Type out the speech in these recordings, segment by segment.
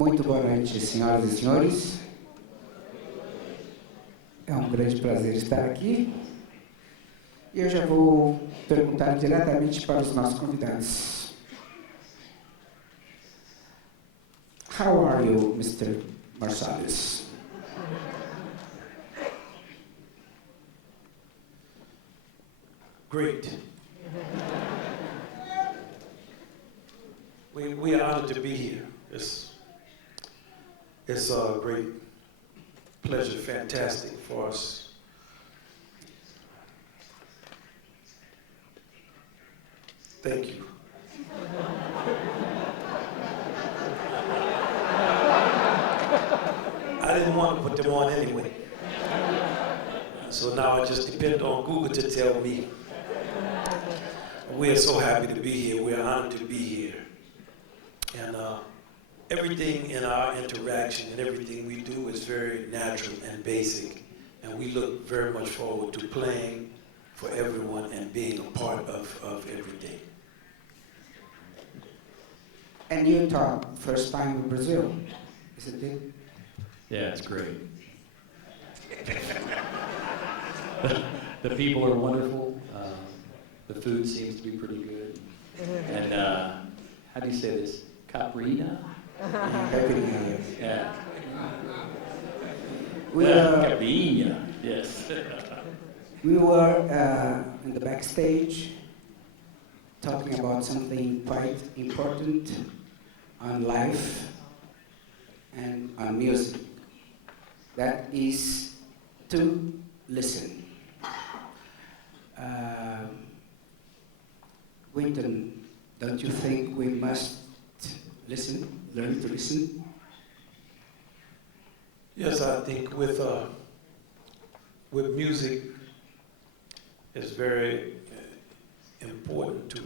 Muito boa noite, senhoras e senhores. É um grande prazer estar aqui. E eu já vou perguntar diretamente para os nossos convidados. How are you, Mr. Marsalis? Great. We are honored to be here. It's a great pleasure, fantastic for us. Thank you. I didn't want to put them on anyway. So now I just depend on Google to tell me. We are so happy to be here. We are honored to be here. And everything in our interaction and everything we do is very natural and basic. And we look very much forward to playing for everyone and being a part of everything. And you talk first time in Brazil, isn't it? Yeah, it's great. The people are wonderful. The food seems to be pretty good. And how do you say this? Caprina? Caipirinha. Yeah. Capirinha, yes. We were in the backstage talking about something quite important on life and on music. That is to listen. Wynton, don't you think we must listen, learn to listen? Yes, I think with music, it's very important to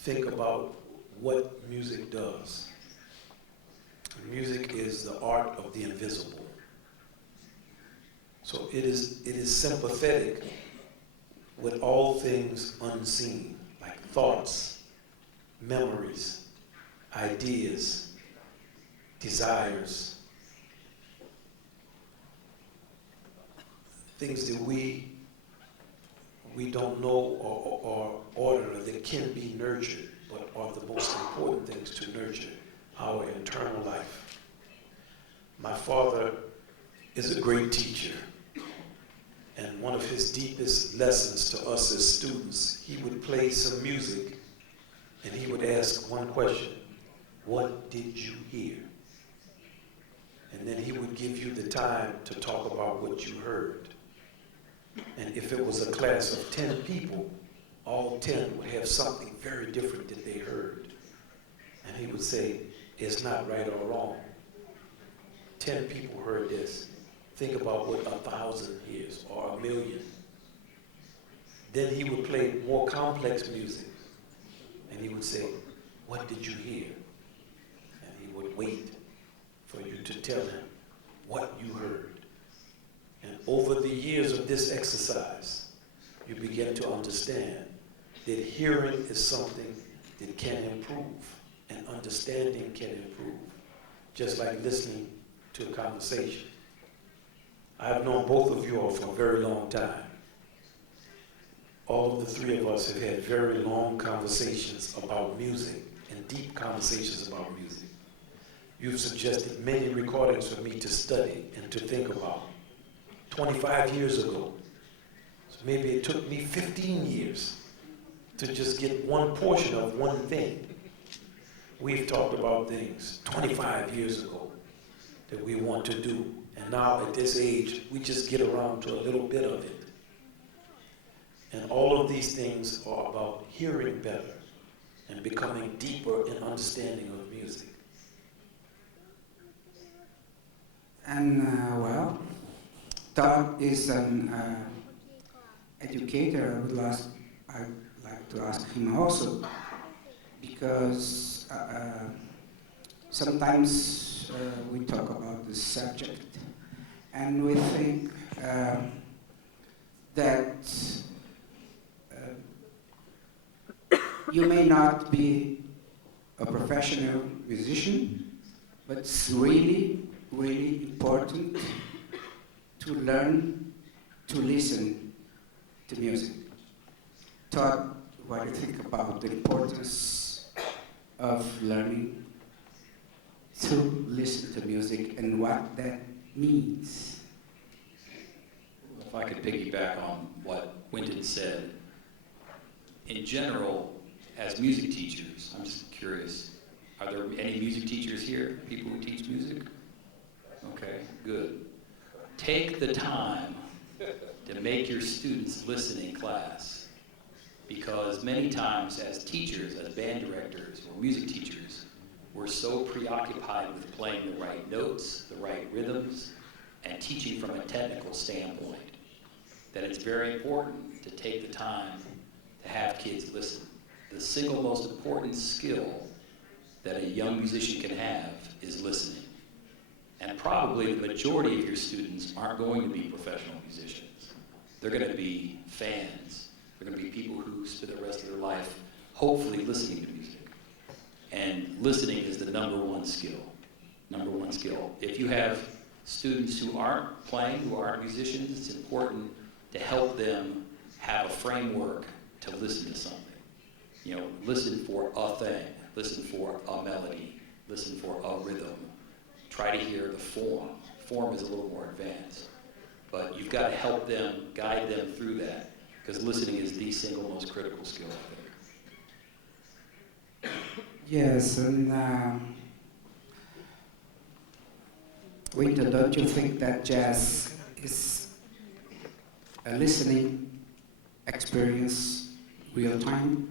think about what music does. Music is the art of the invisible. So it is sympathetic with all things unseen, like thoughts, memories, ideas, desires, things that we don't know or order or that can be nurtured, but are the most important things to nurture our internal life. My father is a great teacher, and one of his deepest lessons to us as students, he would play some music and he would ask one question: what did you hear? And then he would give you the time to talk about what you heard. And if it was a class of 10 people, all 10 would have something very different that they heard. And he would say, it's not right or wrong. 10 people heard this. Think about what 1,000 hears or 1,000,000. Then he would play more complex music. And he would say, what did you hear? And he would wait for you to tell him what you heard. And over the years of this exercise, you begin to understand that hearing is something that can improve, and understanding can improve, just like listening to a conversation. I've known both of you all for a very long time. All of the three of us have had very long conversations about music and deep conversations about music. You've suggested many recordings for me to study and to think about. 25 years ago, so maybe it took me 15 years to just get one portion of one thing. We've talked about things 25 years ago that we want to do, and now at this age, we just get around to a little bit of it. And all of these things are about hearing better and becoming deeper in understanding of music. And well, Todd is an educator. I'd like to ask him also, because sometimes we talk about this subject and we think that you may not be a professional musician, but it's really, really important to learn to listen to music. Todd, what do you think about the importance of learning to listen to music and what that means? If I could piggyback on what Wynton said, in general, as music teachers, I'm just curious, are there any music teachers here, people who teach music? Okay, good. Take the time to make your students listen in class, because many times as teachers, as band directors or music teachers, we're so preoccupied with playing the right notes, the right rhythms, and teaching from a technical standpoint, that it's very important to take the time to have kids listen. The single most important skill that a young musician can have is listening. And probably the majority of your students aren't going to be professional musicians. They're going to be fans. They're going to be people who spend the rest of their life hopefully listening to music. And listening is the number one skill. Number one skill. If you have students who aren't playing, who aren't musicians, it's important to help them have a framework to listen to something. You know, listen for a thing, listen for a melody, listen for a rhythm. Try to hear the form. Form is a little more advanced. But you've got to help them, guide them through that, because listening is the single most critical skill, I think. Yes, and Wynton, don't you think that jazz is a listening experience, real time?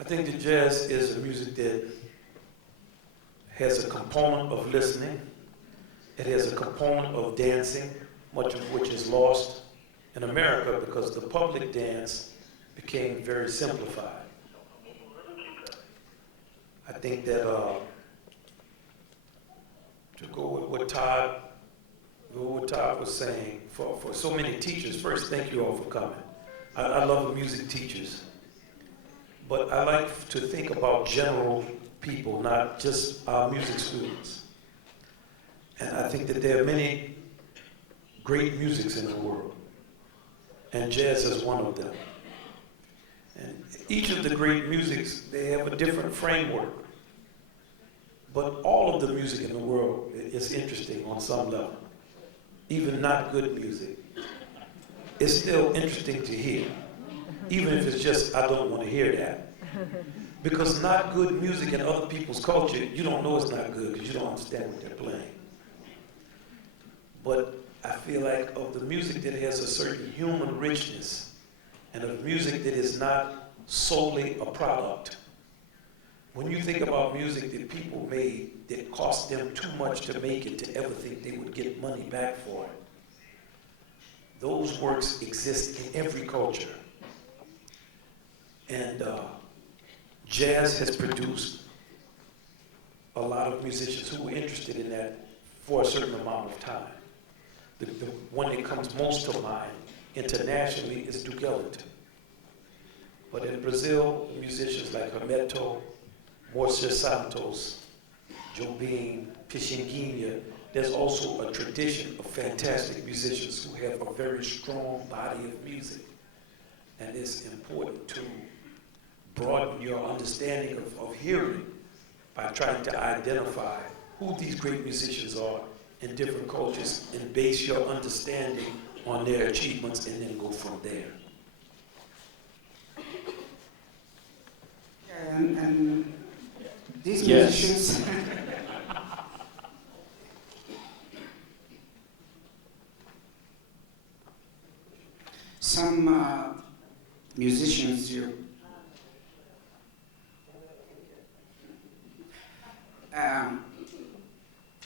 I think that jazz is a music that has a component of listening. It has a component of dancing, much of which is lost in America because the public dance became very simplified. I think that to go with what Todd was saying, for so many teachers, first, thank you all for coming. I love music teachers. But I like to think about general people, not just our music students. And I think that there are many great musics in the world, and jazz is one of them. And each of the great musics, they have a different framework. But all of the music in the world is interesting on some level. Even not good music. It's still interesting to hear. Even if it's just, I don't want to hear that. Because not good music in other people's culture, you don't know it's not good because you don't understand what they're playing. But I feel like of the music that has a certain human richness, and of music that is not solely a product. When you think about music that people made that cost them too much to make it to ever think they would get money back for it, those works exist in every culture. And jazz has produced a lot of musicians who were interested in that for a certain amount of time. The one that comes most to mind internationally is Duke Ellington. But in Brazil, musicians like Hermeto, Moacir Santos, Jobim, Pixinguinha, there's also a tradition of fantastic musicians who have a very strong body of music. And it's important to broaden your understanding of hearing by trying to identify who these great musicians are in different cultures and base your understanding on their achievements and then go from there. And these Yes. musicians, some musicians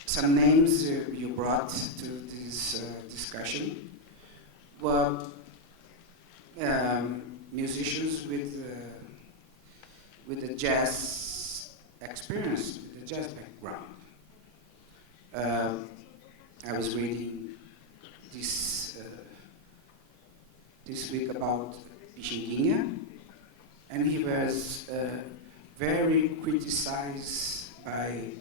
some names you brought to this discussion were musicians with a jazz experience, with a jazz background. I was reading this week about Pixinguinha, and he was very criticized by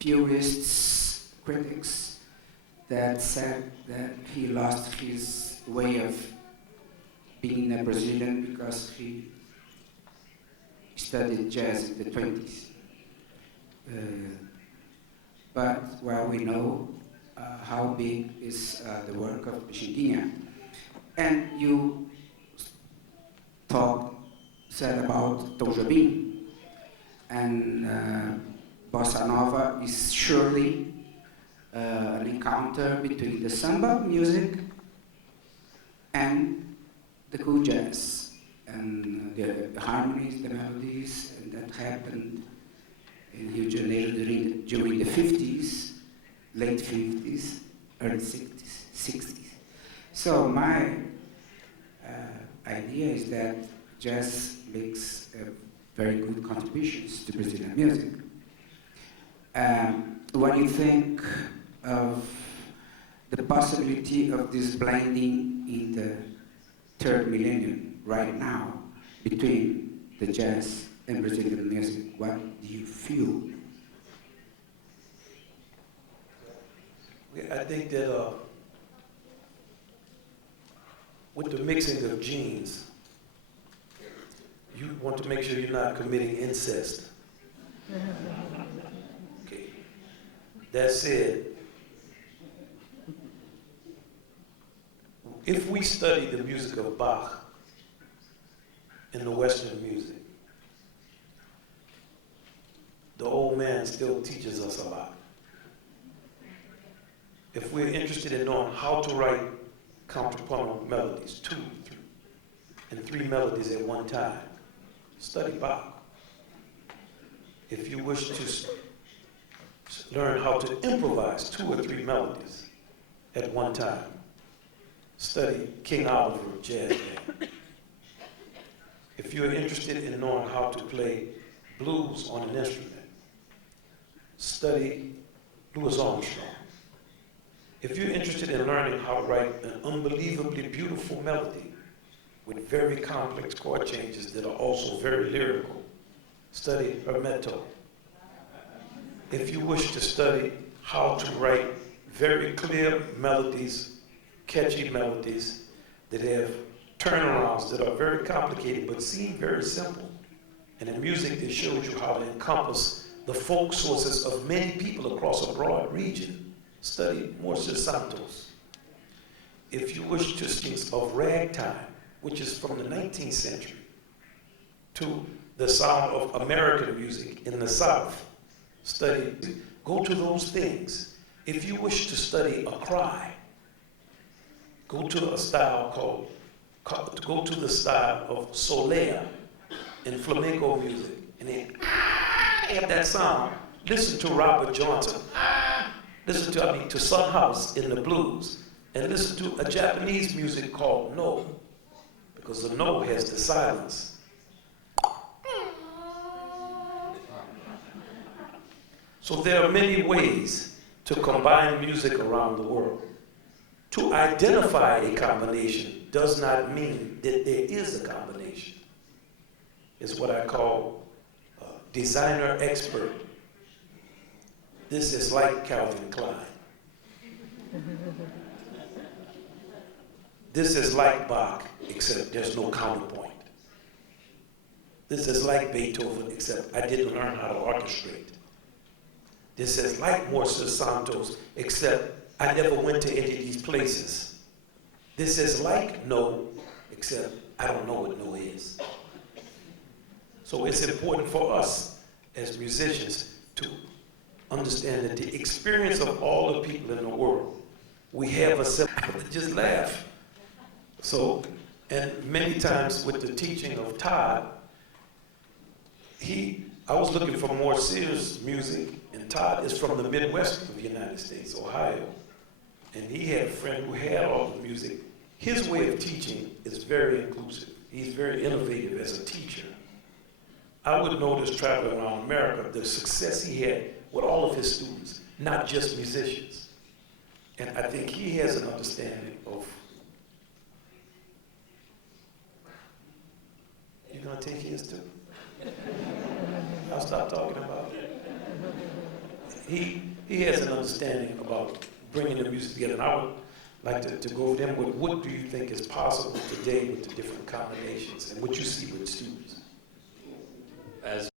purists, critics, that said that he lost his way of being a Brazilian because he studied jazz in the 20s. But well, we know how big is the work of Pixinguinha. And you said about Tom Jobim, and Bossa Nova is surely an encounter between the samba music and the cool jazz, and the harmonies, the melodies, and that happened in Rio de Janeiro during the 50s, late 50s, early 60s. So my idea is that jazz makes very good contributions to Brazilian music. What do you think of the possibility of this blending in the third millennium right now between the jazz and Brazilian music? What do you feel? I think that with the mixing of genes, you want to make sure you're not committing incest. Okay. That said, if we study the music of Bach in the Western music, the old man still teaches us a lot. If we're interested in knowing how to write contrapuntal melodies, 2, 3, and 3 melodies at one time, study Bach. If you wish to learn how to improvise 2 or 3 melodies at one time, study King Oliver Jazz Band. If you're interested in knowing how to play blues on an instrument, study Louis Armstrong. If you're interested in learning how to write an unbelievably beautiful melody with very complex chord changes that are also very lyrical, study Hermeto. If you wish to study how to write very clear melodies, catchy melodies that have turnarounds that are very complicated but seem very simple, and a music that shows you how to encompass the folk sources of many people across a broad region, study Morse Santos. If you wish to speak of ragtime, which is from the 19th century, to the sound of American music in the South, study, go to those things. If you wish to study a cry, go to a style go to the style of solea in flamenco music, and then have that sound. Listen to Robert Johnson. Listen to Son House in the blues, and listen to a Japanese music called no, because the no has the silence. So there are many ways to combine music around the world. To identify a combination does not mean that there is a combination. It's what I call designer expert. This is like Calvin Klein. This is like Bach, except there's no counterpoint. This is like Beethoven, except I didn't learn how to orchestrate. This is like Morse Santos, except I never went to any of these places. This is like no, except I don't know what no is. So it's important for us as musicians to understand that the experience of all the people in the world, we have a just laugh. So, and many times with the teaching of Todd, I was looking for more serious music, and Todd is from the Midwest of the United States, Ohio. And he had a friend who had all the music. His way of teaching is very inclusive. He's very innovative as a teacher. I would notice traveling around America, the success he had with all of his students, not just musicians. And I think he has an understanding of, you're gonna take his too? I'll stop talking about it. he has an understanding about bringing the music together. And I would like to go over them with what do you think is possible today with the different combinations and what you see with students? As